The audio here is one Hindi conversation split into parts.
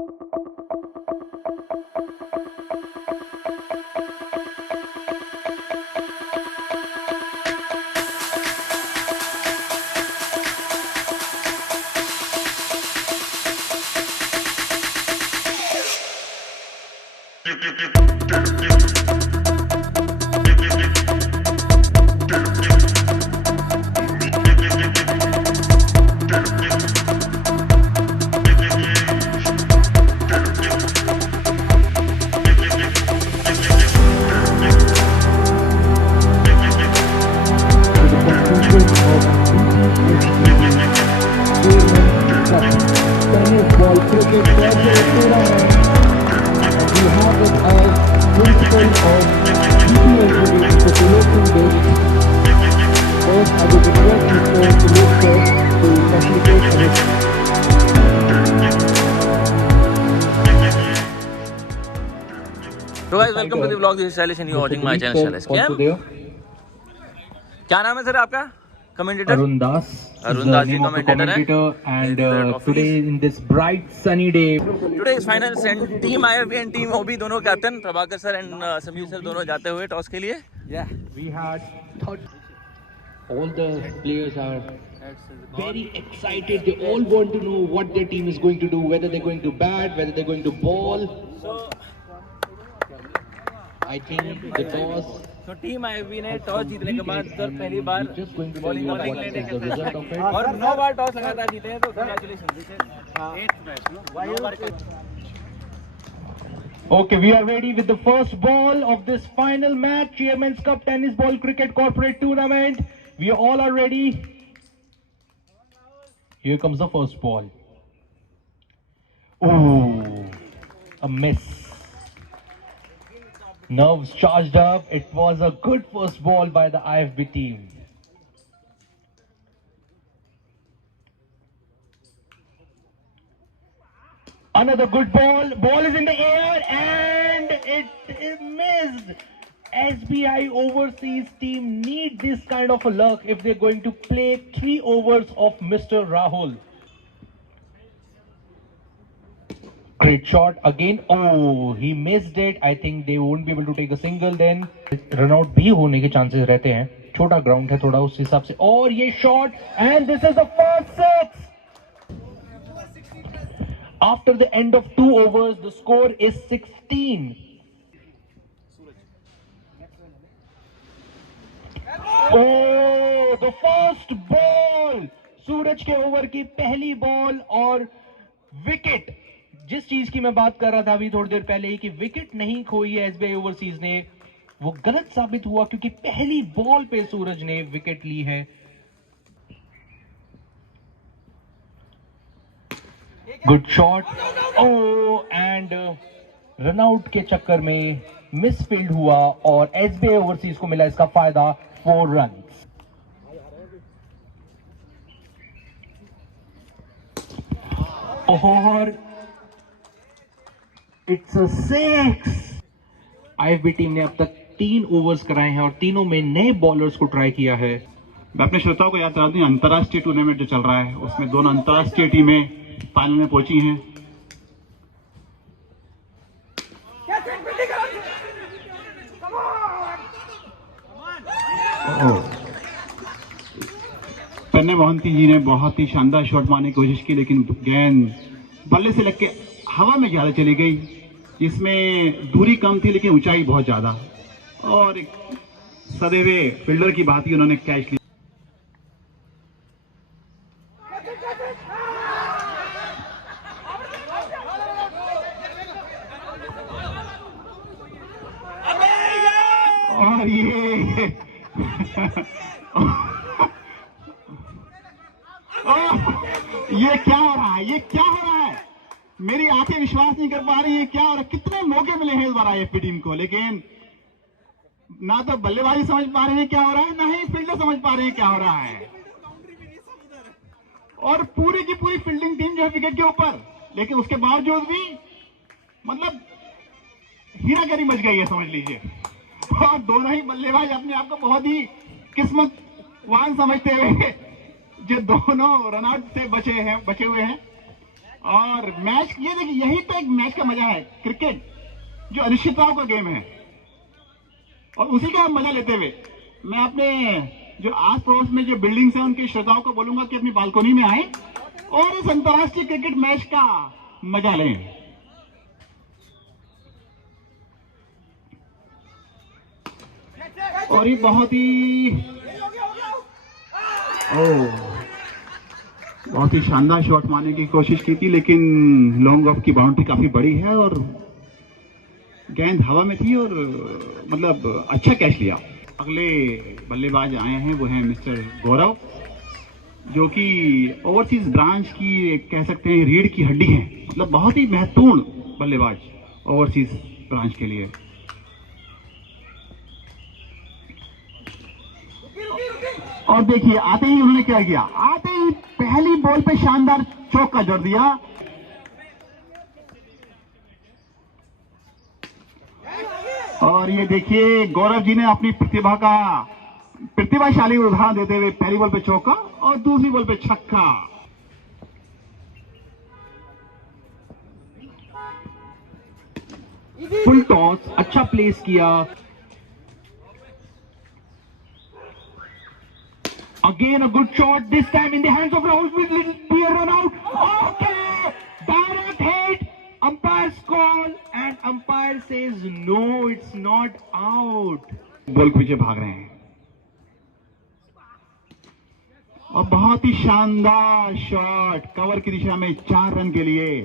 So guys, welcome to the vlog. This is Shailesh and you are watching my channel Shailesh Game. क्या नाम है सर आपका? Commentator? Arun Das. Arun Das, commentator and today in this bright sunny day. Today is final and team IFB and team OB दोनों captain Prabhakar sir and Sameer sir दोनों जाते हुए टॉस के लिए. Yeah, we had thought all the players are very excited. They all want to know what their team is going to do, whether they're going to bat, whether they're going to bowl. So I think the toss. तो टीम IFB ने टॉस जीतने के बाद सर पहली बार बॉलिंग लेने के और 9 बार टॉस लगातार जीते हैं तो congratulation. Okay, we are ready with the first ball of this final match, Chairman's Cup Tennis Ball Cricket Corporate Tournament. We all are ready. Here comes the first ball. Oh, a miss. Nerves charged up. It was a good first ball by the IFB team. Another good ball. Ball is in the air and it missed. SBI Overseas team need this kind of a luck if they're going to play 3 overs of Mr. Rahul. Great shot again. Oh, he missed it. I think they won't be able to take a single then. Run out भी होने के chances रहते हैं. छोटा ground है थोड़ा उस हिसाब से. और ये shot and this is the first 6. After the end of 2 overs, the score is 16. Oh, the first ball. सूरज के ओवर की पहली बॉल और विकेट. जिस चीज की मैं बात कर रहा था अभी थोड़ी देर पहले ही कि विकेट नहीं खोई है एसबीआई ओवरसीज ने, वो गलत साबित हुआ क्योंकि पहली बॉल पे सूरज ने विकेट ली है. Good shot. Oh and run out के चक्कर में मिसफील्ड हुआ और एसबीआई ओवरसीज को मिला इसका फायदा 4 रन. और इट्स अ 6. आईएफबी टीम ने अब तक 3 ओवर्स कराए हैं और तीनों में नए बॉलर्स को ट्राई किया है. मैं अपने श्रोताओं को याद करा दूं, अंतर्राष्ट्रीय टूर्नामेंट जो चल रहा है उसमें दोनों अंतर्राष्ट्रीय टीमें फाइनल में पहुंची हैं. पन्ने मोहंती जी ने बहुत ही शानदार शॉट मारने की कोशिश की लेकिन गेंद बल्ले से लगके हवा में ज्यादा चली गई. इसमें दूरी कम थी लेकिन ऊंचाई बहुत ज्यादा और एक सदैवे फील्डर की बात ही उन्होंने कैच ली. और ये क्या हो रहा है, ये क्या हो रहा है. मेरी आंखें विश्वास नहीं कर पा रही है क्या हो रहा है. कितने मौके मिले हैं इस बार आईएफबी टीम को लेकिन ना तो बल्लेबाजी समझ पा रहे हैं क्या हो रहा है, ना ही फील्डर समझ पा रहे हैं क्या हो रहा है. और पूरी की पूरी फील्डिंग टीम जो है विकेट के ऊपर, लेकिन उसके बावजूद भी मतलब हीरागरी मच गई है समझ लीजिए. और दोनों ही बल्लेबाज अपने आप को बहुत ही किस्मतवान समझते हुए जो दोनों रनआउट से बचे हुए हैं. और मैच ये देखिए, यही तो एक मैच का मजा है। क्रिकेट जो अनिश्चितताओं का गेम है और उसी का मजा लेते हुए मैं अपने जो आस पड़ोस में जो बिल्डिंग्स हैं उनके श्रोताओं को बोलूंगा कि अपनी बालकोनी में आए और इस अंतर्राष्ट्रीय क्रिकेट मैच का मजा लें। और ये बहुत ही शानदार शॉट मारने की कोशिश की थी, लेकिन लॉन्ग ऑफ की बाउंड्री काफी बड़ी है और गेंद हवा में थी और मतलब अच्छा कैच लिया। अगले बल्लेबाज आए हैं वो हैं मिस्टर गौरव, जो कि ओवरसीज ब्रांच की कह सकते हैं रीढ़ की हड्डी है, मतलब बहुत ही महत्वपूर्ण बल्लेबाज ओवरसीज ब्रांच के लिए। और देखिए आते ही उन्होंने क्या किया, आते ही पहली बॉल पे शानदार चौका जड़ दिया। और ये देखिए गौरव जी ने अपनी प्रतिभाशाली उदाहरण देते हुए पहली बॉल पे चौका और दूसरी बॉल पे छक्का। फुल टॉस, अच्छा प्लेस किया। Again a good shot, this time in the hands of Rahul with little be a run out. Okay, direct hit. Umpire's call and umpire says no, it's not out. Ball पीछे भाग रहे हैं और बहुत ही शानदार शॉट कवर की दिशा में 4 रन के लिए।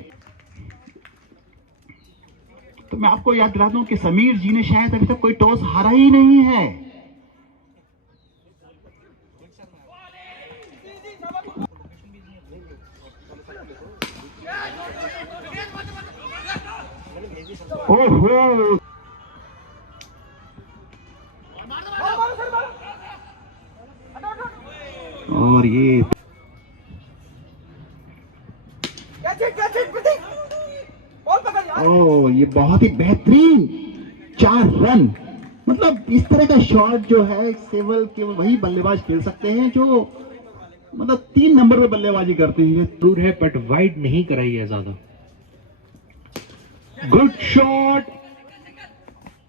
तो मैं आपको याद दिलाता हूं कि समीर जी ने शायद अभी तक कोई टॉस हारा ही नहीं है। ओहो, और ये ये बहुत ही बेहतरीन 4 रन। मतलब इस तरह का शॉट जो है केवल वही बल्लेबाज खेल सकते हैं जो मतलब 3 नंबर पे बल्लेबाजी करते हैं। ये दूर है बट वाइड नहीं कराई है ज्यादा। गुड शॉट,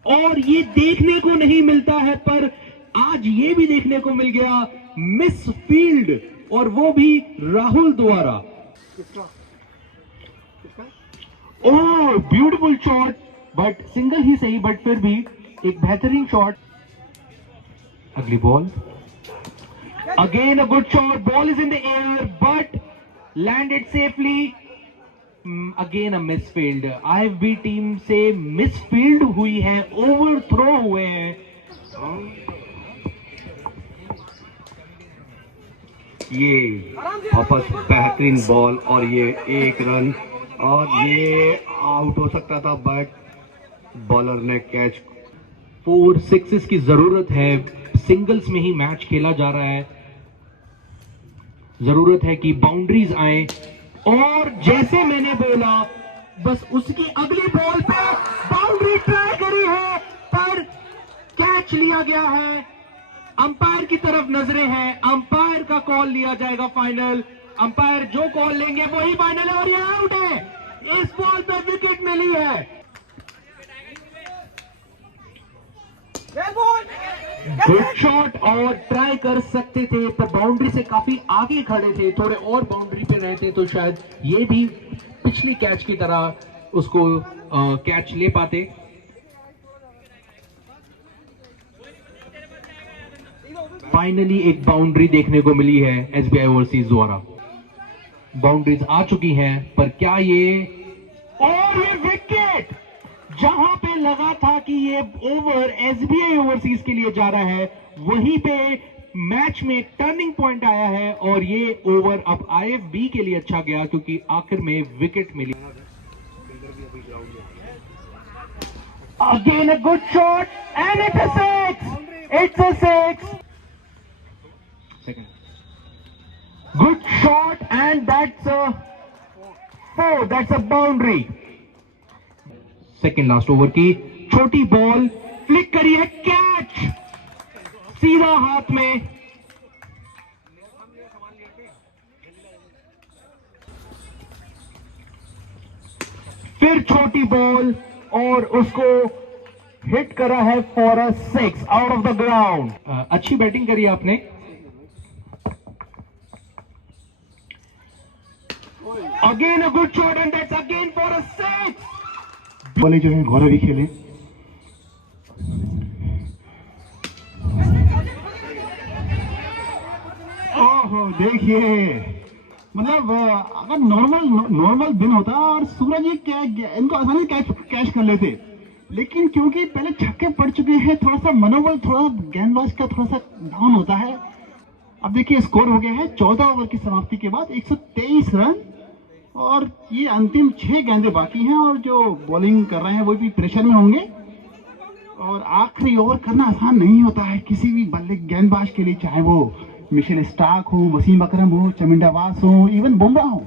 और ये देखने को नहीं मिलता है पर आज ये भी देखने को मिल गया, मिस फील्ड, और वो भी राहुल द्वारा। Oh beautiful shot, but single ही सही बट फिर भी एक बेहतरीन शॉट। अगली ball, again a good shot, ball is in the air but landed safely. Again a misfield. IFB team से मिसफील्ड हुई है, ओवर थ्रो हुए हैं। ये वापस बेहतरीन बॉल और ये 1 रन, और ये आउट हो सकता था बट बॉलर ने कैच। 4 सिक्सेस की जरूरत है, सिंगल्स में ही मैच खेला जा रहा है, जरूरत है कि बाउंड्रीज आए। और जैसे मैंने बोला बस उसकी अगली बॉल पे बाउंड्री ट्राई करी है पर कैच लिया गया है। अंपायर की तरफ नजरें हैं, अंपायर का कॉल लिया जाएगा फाइनल। अंपायर जो कॉल लेंगे वही फाइनल है और ये आउट है। इस बॉल पे विकेट मिली है। गुड शॉट, और ट्राई कर सकते थे पर बाउंड्री से काफी आगे खड़े थे, थोड़े और बाउंड्री पे रहते तो शायद ये भी पिछली कैच की तरह उसको कैच ले पाते। फाइनली एक बाउंड्री देखने को मिली है एसबीआई ओवरसीज द्वारा। बाउंड्रीज आ चुकी हैं पर क्या ये, और ये विकेट जहां पे लगा था कि ये ओवर एसबीआई ओवरसीज के लिए जा रहा है, वहीं पे मैच में टर्निंग पॉइंट आया है और ये ओवर अब आईएफबी के लिए अच्छा गया क्योंकि आखिर में विकेट मिली। Again a good shot and it's a 6, it's a 6। Good shot and that's a 4, that's a boundary। Second last over की छोटी बॉल फ्लिक करी है, कैच सीधा हाथ में। फिर छोटी बॉल और उसको हिट करा है for a 6 out of the ground. अच्छी बैटिंग करी आपने। Again a good shot and that's again for a 6। बॉले जो है गौरव ही खेले। ओहो देखिए, मतलब अगर नॉर्मल दिन होता और सूरज ये इनको आसानी कैच कर लेते, लेकिन क्योंकि पहले छक्के पड़ चुके हैं, थोड़ा सा मनोबल, थोड़ा गेंदबाज का थोड़ा सा डाउन होता है। अब देखिए स्कोर हो गया है 14 ओवर की समाप्ति के बाद 123 रन, और ये अंतिम 6 गेंदें बाकी हैं, और जो बॉलिंग कर रहे हैं वो भी प्रेशर में होंगे। और आखिरी ओवर करना आसान नहीं होता है किसी भी बल्ले गेंदबाज के लिए, चाहे वो मिशेल स्टार्क हो, वसीम अकरम हो, चमिंदा वास हो, इवन बुमराह हो।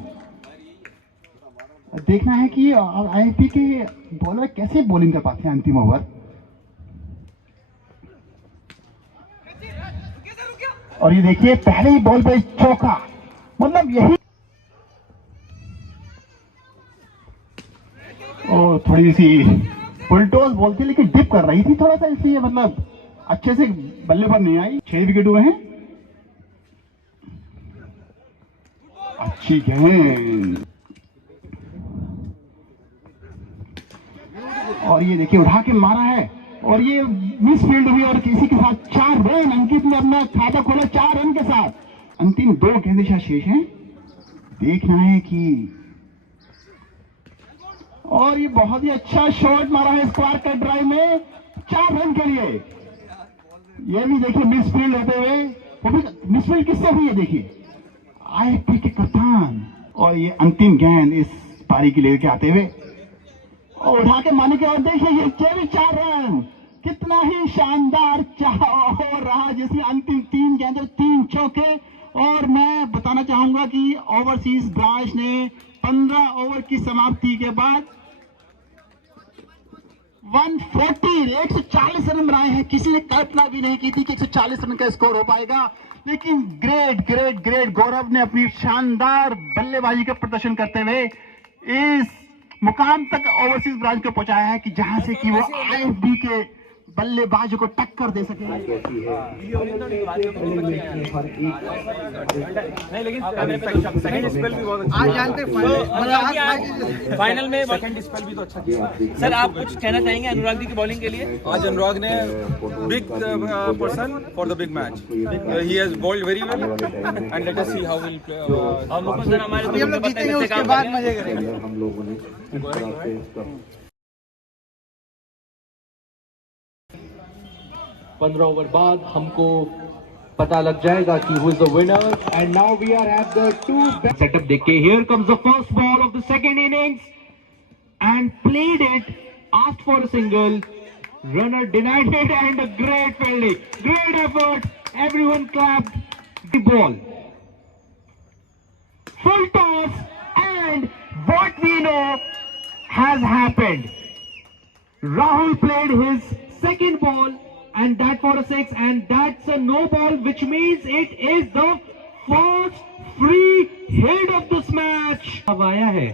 देखना है कि आईएफबी के बॉलर कैसे बॉलिंग कर पाते हैं अंतिम ओवर। और ये देखिए पहले ही बॉल पे चौका, मतलब यही। और थोड़ी सी फुलटॉस बॉल थी, लेकिन डिप कर रही थी थोड़ा सा, इसलिए मतलब अच्छे से बल्ले पर नहीं आई। 6 विकेट हुए हैं। अच्छी गेंद, और ये देखिए उठा के मारा है, और ये मिस फील्ड हुई, और किसी के साथ 4 रन। अंकित ने अपना खाता खोला 4 रन के साथ। अंतिम 2 गेंदें शेष हैं, देखना है कि। और ये बहुत ही अच्छा शॉट मारा है स्क्वायर कट ड्राइव में 4 रन के लिए। ये भी देखिए मिस फील्ड होते हुए, वो भी मिस फील्ड किससे हुई है देखिए, आईएफबी के कप्तान। और ये अंतिम गेंद इस पारी की लेकर आते हुए, और उठा के मारने के बाद देखिए ये 4 रन, कितना ही शानदार हो रहा, जिसमें अंतिम 3 गेंदें 3 चौके। और मैं बताना चाहूंगा कि ओवरसीज ब्रांच ने 15 ओवर की समाप्ति के बाद 140 रन बनाए हैं। किसी ने कल्पना भी नहीं की थी कि 140 रन का स्कोर हो पाएगा, लेकिन ग्रेट गौरव ने अपनी शानदार बल्लेबाजी का प्रदर्शन करते हुए इस मुकाम तक ओवरसीज ब्रांच को पहुंचाया है कि जहां से कि वो आईएफबी के बल्लेबाजों को टक्कर दे सके। नहीं, लेकिन सेकंड स्पेल भी बहुत अच्छा। आज जानते हैं फाइनल में सेकंड स्पेल भी तो अच्छा किया। सर आप कुछ कहना चाहेंगे अनुराग जी की बॉलिंग के लिए? आज अनुराग ने big person for the big match, he has bowled very well and let us see how will play. और मुकुंद सर हमारे हम लोग जीतेंगे, उसके बाद मजे करेंगे। हम लोगों ने 15 ओवर बाद हमको पता लग जाएगा कि who is the winner. And now we are at the 2 setup. देखिए here comes the first ball of the second innings and played it, asked for a single, runner denied it and a great fielding, great effort, everyone clapped the ball, full toss, and what we know has happened. Rahul played his second ball and that for a 6, and that's a no ball, which means it is the first free hit of this match. अब आया है,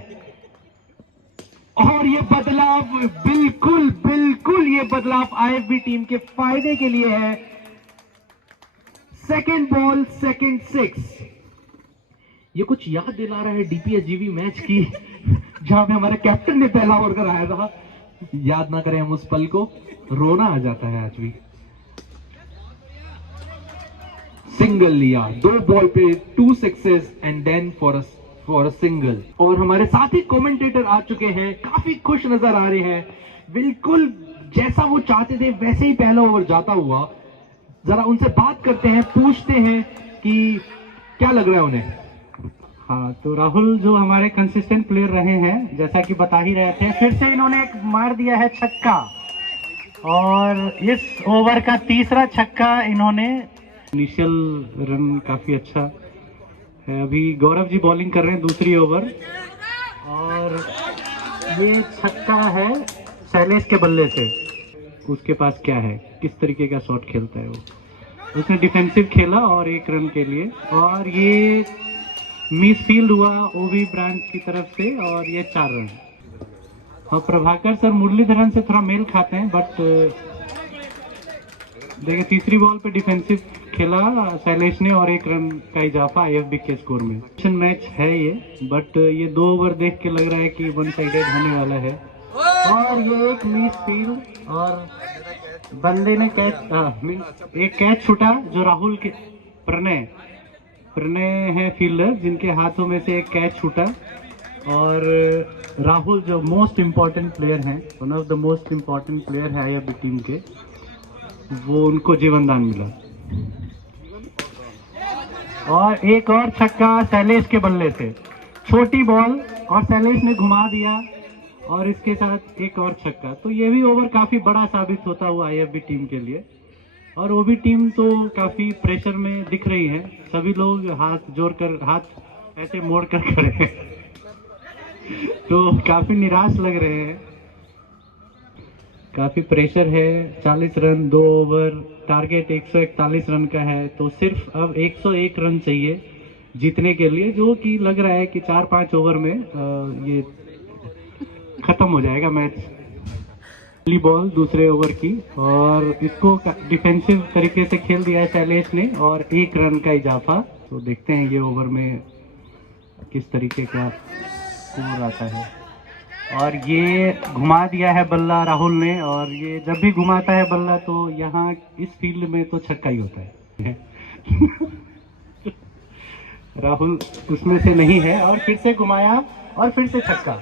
और ये बदलाव बिल्कुल ये बदलाव आईएफबी टीम के फायदे के लिए है। Second ball, second 6। ये कुछ याद दिला रहा है डीपीएसजीवी मैच की, जहां पे हमारे कैप्टन ने पहला ओवर कराया था। याद ना करें हम उस पल को, रोना आ जाता है आज भी। सिंगल लिया, 2 बॉल पे 2 sixes and then for a single. और हमारे साथी कमेंटेटर आ चुके हैं, काफी खुश नजर आ रहे हैं, बिल्कुल जैसा वो चाहते थे वैसे ही पहला ओवर जाता हुआ। जरा उनसे बात करते हैं, पूछते हैं कि क्या लग रहा है उन्हें। हाँ, तो राहुल जो हमारे कंसिस्टेंट प्लेयर रहे हैं, जैसा कि बता ही रहे थे, फिर से इन्होंने एक मार दिया है छक्का, और इस ओवर का तीसरा छक्का इन्होंने। इनिशियल रन काफ़ी अच्छा है। अभी गौरव जी बॉलिंग कर रहे हैं दूसरी ओवर, और ये छक्का है शैलेश के बल्ले से। उसके पास क्या है, किस तरीके का शॉट खेलता है वो। उसने डिफेंसिव खेला और 1 रन के लिए, और ये मिस फील्ड हुआ ओवी ब्रांड की तरफ से, और ये 4 रन। हाँ, प्रभाकर सर मुरलीधरन से थोड़ा मेल खाते हैं, बट देखिए तीसरी बॉल पे डिफेंसिव खेला शैलेश ने और 1 रन का इजाफा आईएफबी के स्कोर में। मैच है ये, बट ये 2 ओवर देख के लग रहा है कि वन साइडेड होने वाला है। और ये एक मिस फील्ड और बंदे ने एक कैच छूटा जो राहुल के प्रणय है फील्डर, जिनके हाथों में से एक कैच छूटा और राहुल जो मोस्ट इम्पोर्टेंट प्लेयर हैं, one of the most important player है आईएफबी टीम के, वो उनको जीवन दान मिला। और एक और छक्का शैलेश के बल्ले से, छोटी बॉल और शैलेश ने घुमा दिया और इसके साथ एक और छक्का। तो ये भी ओवर काफी बड़ा साबित होता हुआ आईएफबी टीम के लिए। और वो भी टीम तो काफी प्रेशर में दिख रही है, सभी लोग हाथ जोड़कर, हाथ ऐसे मोड़ कर खड़े हैं तो काफी निराश लग रहे हैं। काफी प्रेशर है। 40 रन 2 ओवर, टारगेट 141 रन का है, तो सिर्फ अब 101 रन चाहिए जीतने के लिए, जो कि लग रहा है कि 4-5 ओवर में ये खत्म हो जाएगा मैच। पहली बॉल दूसरे ओवर की और इसको डिफेंसिव तरीके से खेल दिया है शैलेश ने और 1 रन का इजाफा। तो देखते हैं ये ओवर में किस तरीके का स्कोर आता है। और ये घुमा दिया है बल्ला राहुल ने, और ये जब भी घुमाता है बल्ला तो यहाँ इस फील्ड में तो छक्का ही होता है राहुल उसमें से नहीं है और फिर से घुमाया और फिर से छक्का।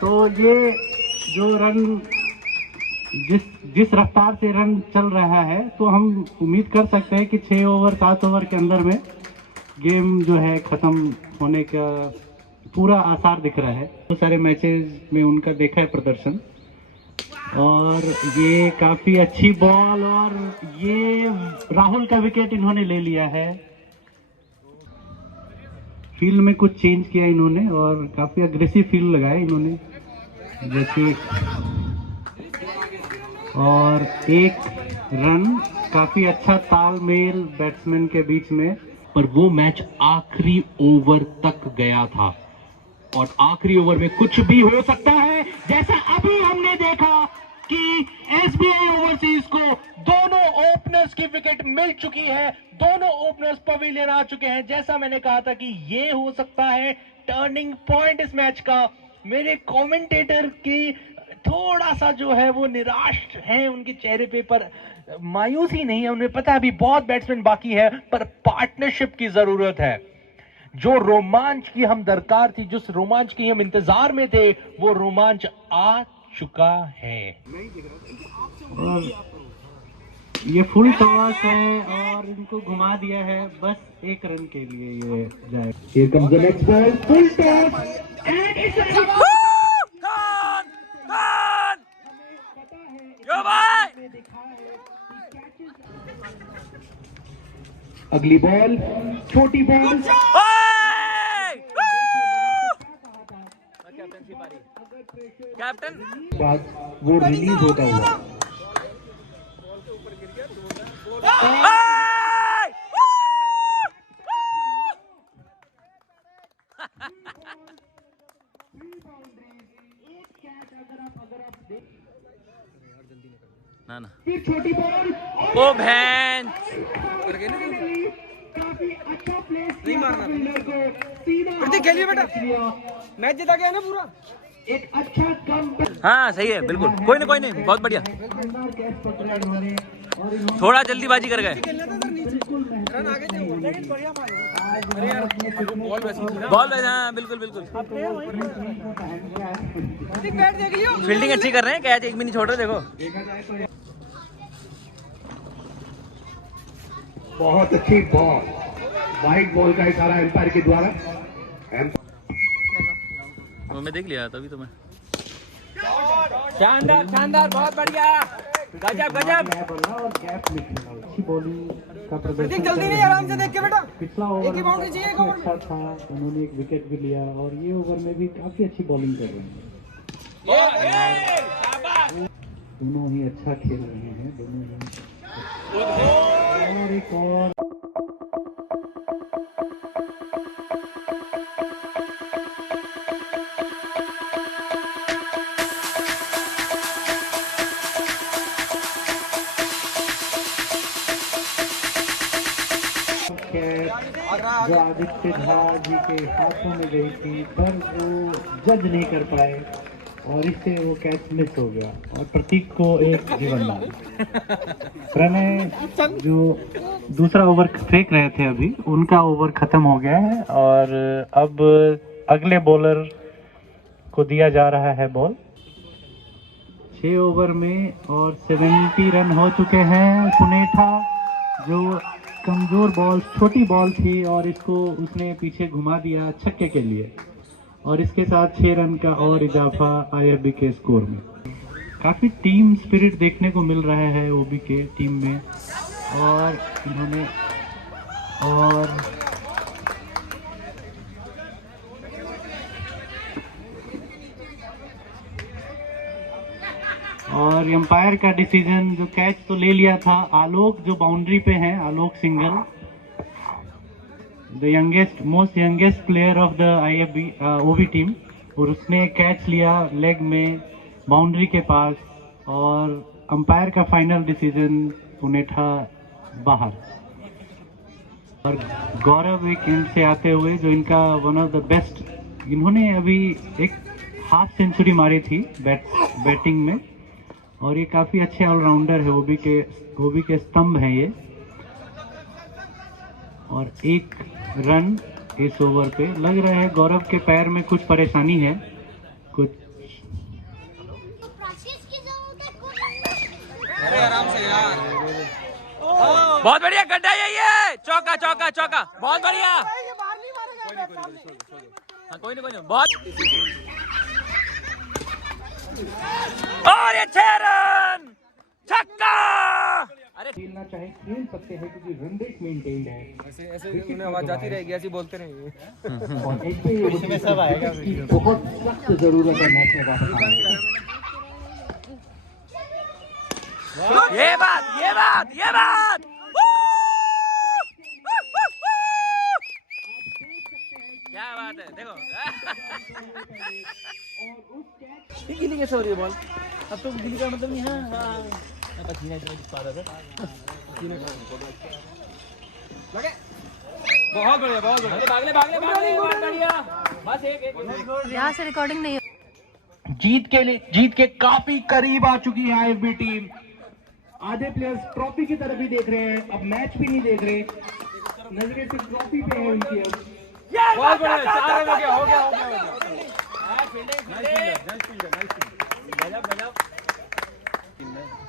तो ये जो रन जिस रफ्तार से रन चल रहा है, तो हम उम्मीद कर सकते हैं कि 6 ओवर 7 ओवर के अंदर में गेम जो है खत्म होने का पूरा आसार दिख रहा है। बहुत सारे मैचेस में उनका देखा है प्रदर्शन। और ये काफी अच्छी बॉल और ये राहुल का विकेट इन्होंने ले लिया है। फील्ड में कुछ चेंज किया इन्होंने और काफी अग्रेसिव फील्ड लगाया इन्होंने, जैसे और 1 रन, काफी अच्छा तालमेल बैट्समैन के बीच में। पर वो मैच आखिरी ओवर तक गया था और आखिरी ओवर में कुछ भी हो सकता है, जैसा अभी हमने देखा कि एसबीआई ओवरसीज को दोनों ओपनर्स की विकेट मिल चुकी है, दोनों ओपनर्स पवेलियन आ चुके हैं। जैसा मैंने कहा था कि ये हो सकता है टर्निंग पॉइंट इस मैच का। मेरे कमेंटेटर की थोड़ा सा जो है वो निराश है उनके चेहरे पे, पर मायूसी नहीं है, उन्हें पता है अभी बहुत बैट्समैन बाकी है, पर पार्टनरशिप की जरूरत है। जो रोमांच की हम दरकार थी, जिस रोमांच की हम इंतजार में थे, वो रोमांच आ चुका है। और ये फुल टॉस है और इनको घुमा दिया है, बस 1 रन के लिए ये जाए। Here comes the next ball, full toss and it's a अगली बॉल, छोटी बॉल, कैप्टन बाद वो रिलीज होता हुआ। ना फिर छोटी बॉल, ओ भैन, काफी अच्छा प्लेस नहीं मारना। सीधा खेलिए बेटा, मैच जिता गया ना पूरा। एक अच्छा कम हाँ सही है, बिल्कुल कोई नहीं, बहुत बढ़िया। थोड़ा जल्दीबाजी कर गए। रन आगे थे, बढ़िया मारे। अरे यार बॉल वैसी थी ना, बॉल हाँ बिल्कुल फील्डिंग अच्छी कर रहे हैं, कैच एक भी नहीं छोड़ रहे। देखो बहुत अच्छी बॉल, वाइड बॉल का इशारा एम्पायर के द्वारा। वो मैं देख लिया तभी तो मैं। शानदार बहुत बढ़िया, गजब। अच्छी बॉलिंग का प्रदर्शन, जल्दी नहीं, आराम से देख के बेटा। पिछला ओवर अच्छा था, उन्होंने 1 विकेट भी लिया और ये ओवर में भी काफी अच्छी बॉलिंग कर रहे हैं। दोनों ही अच्छा खेल रहे हैं, दोनों ही। और एक और जो आदित्य झा जी के हाथों में गई थी, पर वो जज नहीं कर पाए और इससे वो कैच मिस हो गया और प्रतीक को एक जीवन दान। प्रणय जो दूसरा ओवर फेंक रहे थे अभी, उनका ओवर खत्म हो गया है और अब अगले बॉलर को दिया जा रहा है बॉल। 6 ओवर में और 70 रन हो चुके हैं। पुनेठा जो कमजोर बॉल, छोटी बॉल थी और इसको उसने पीछे घुमा दिया छक्के के लिए और इसके साथ 6 रन का और इजाफा आईएफबी के स्कोर में। काफ़ी टीम स्पिरिट देखने को मिल रहा है ओबी के टीम में और इन्होंने और एम्पायर का डिसीजन, जो कैच तो ले लिया था आलोक, जो बाउंड्री पे हैं, Alok Singhal, the most youngest player of the IFB OB team, और उसने कैच लिया लेग में बाउंड्री के पास और अंपायर का फाइनल डिसीजन पुनेठा बाहर। और गौरव एक एंड से आते हुए, जो इनका वन ऑफ द बेस्ट, इन्होंने अभी एक हाफ सेंचुरी मारी थी बैटिंग में और ये काफ़ी अच्छे ऑलराउंडर है, ओबी के स्तंभ हैं ये। और 1 रन इस ओवर पे। लग रहा है गौरव के पैर में कुछ परेशानी है, कुछ आराम से यार। बहुत बढ़िया गड्ढा ये चौका चौका चौका, बहुत बढ़िया। कोई नहीं बहुत। और ये 6 रन छक्का। अरे खेलना चाहे खेल सकते हैं क्योंकि रन रेट मेंटेन्ड है। ऐसे ऐसे उन्हें आवाज जाती रहेगी, ऐसे बोलते रहेंगे। और एक पे सब आएगा, बहुत सख्त जरूरत है मैच में वापस आने की। ये बात क्या बात है, देखो गिली कैसे हो रही है बॉल। अब तो गिली का मतलब नहीं है, पसीना इतना दिखा रहा था। बहुत बढ़िया बहुत बढ़िया, भागले बढ़िया। बस एक यहाँ से रिकॉर्डिंग नहीं। जीत के काफी करीब आ चुकी है आईएफबी टीम। आधे प्लेयर्स ट्रॉफी की तरफ ही देख रहे हैं, अब मैच भी नहीं देख रहे, नजरें सिर्फ ट्रॉफी पे है उनकी। अब बहुत बढ़िया, 4 रन हो गया।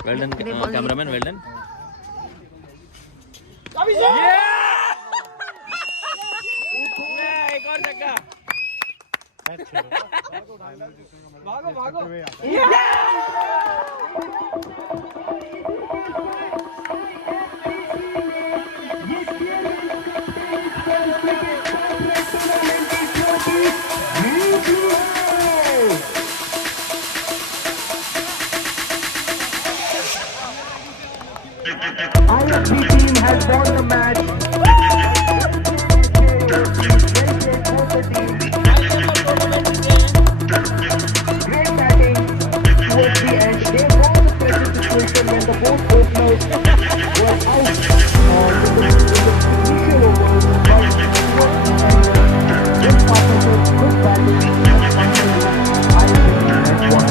Well done cameraman, well done. एक और छक्का। भागो IFB team has won the match. Great batting towards the end. They won the pressure situation when the both openers were out in the initial overs. Good partnership, good batting, and finally IFB team has won.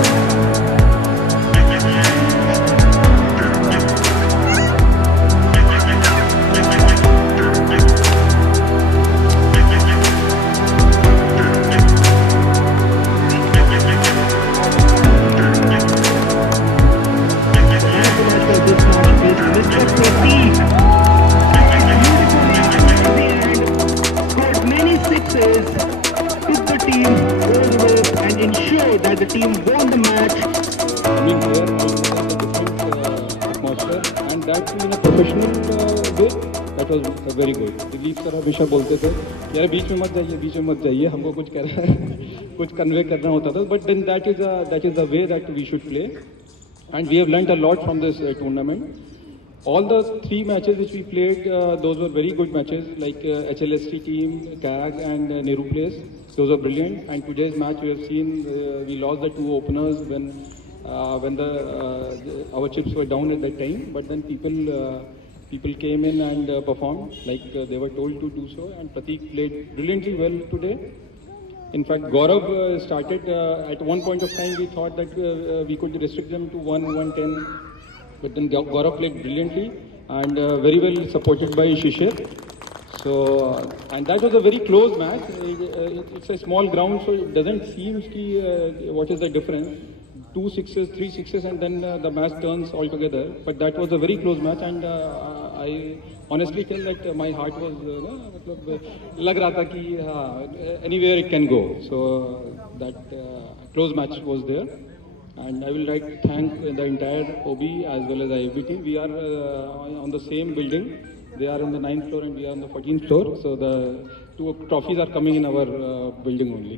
That the team won the match. Coming here in a different atmosphere and that in a professional way, that was very good. Dilip sir हमेशा बोलते थे यार बीच में मत जाइए, हमको कुछ कुछ कन्वे करना होता था, but then that is the way that we should play, and we have learnt a lot from this tournament. All the 3 matches which we played, those were very good matches, like HLST team, CAG and Nehru Place. Those were brilliant. And today's match, we have seen we lost the 2 openers when our chips were down at that time. But then people came in and performed like they were told to do so, and Prateek played brilliantly well today. In fact, Gaurav started at one point of time we thought that we could restrict them to 110, but then Gaurav played brilliantly and very well supported by Shishir. So, and that was a very close match. It's a small ground, so it doesn't seem what is the difference. 2 sixes, 3 sixes, and then the match turns altogether. But that was a very close match, and I honestly tell that my heart was lag raha tha ki anywhere it can go. So that close match was there, and I will like to thank the entire OB as well as IFB team. We are on the same building. They are on the 9th floor and we are on the 14th floor. So the 2 trophies are coming in our building only.